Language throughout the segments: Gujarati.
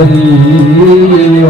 الحي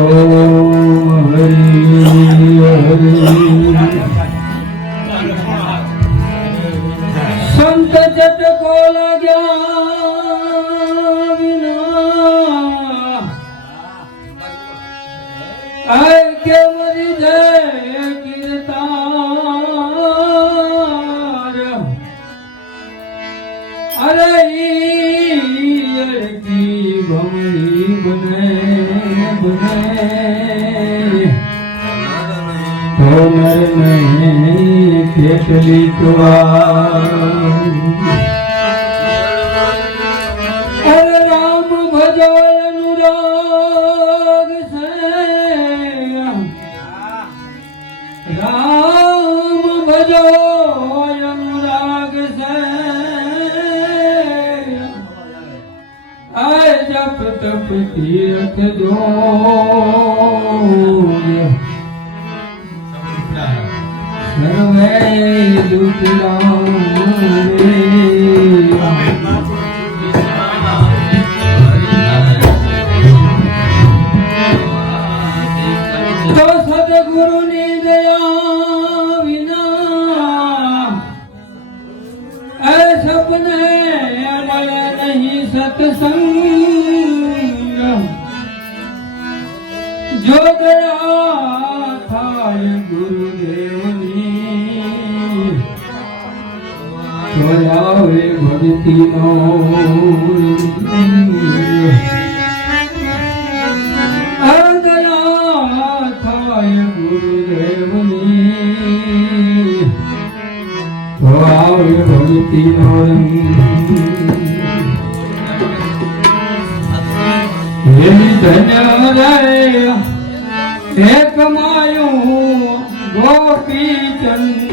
સત્સંગ જોગડા થાય ગુરુદેવની ભક્તિનો ગાયું ગોપી ચંદ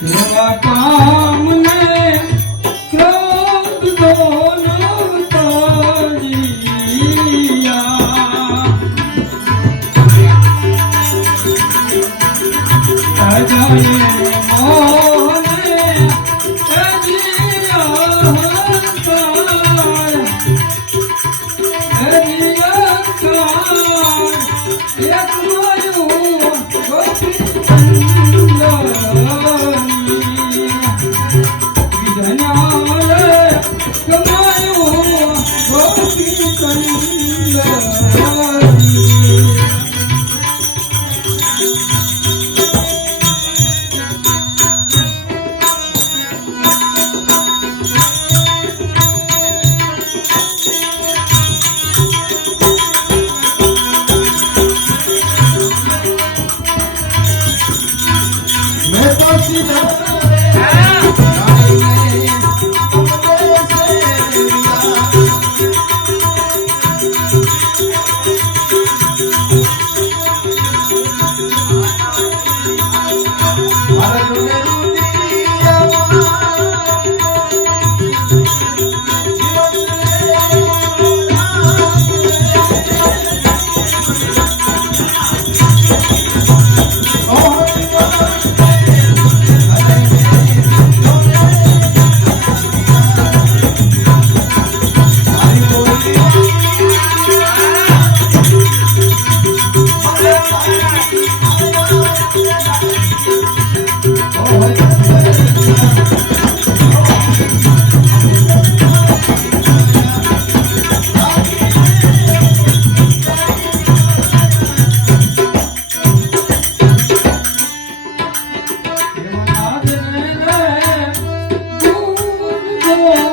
Devatar amor.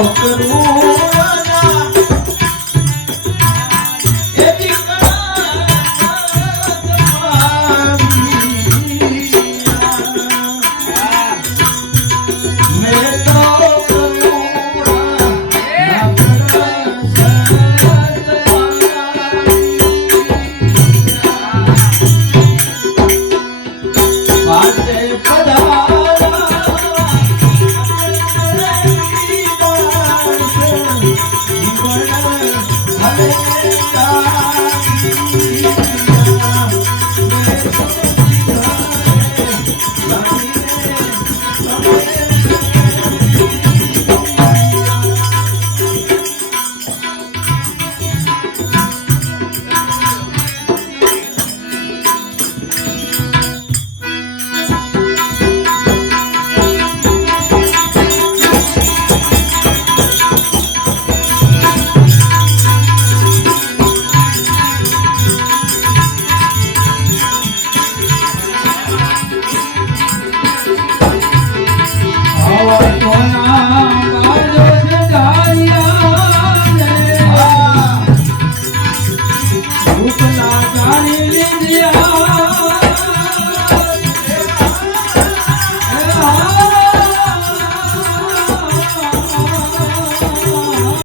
Oh,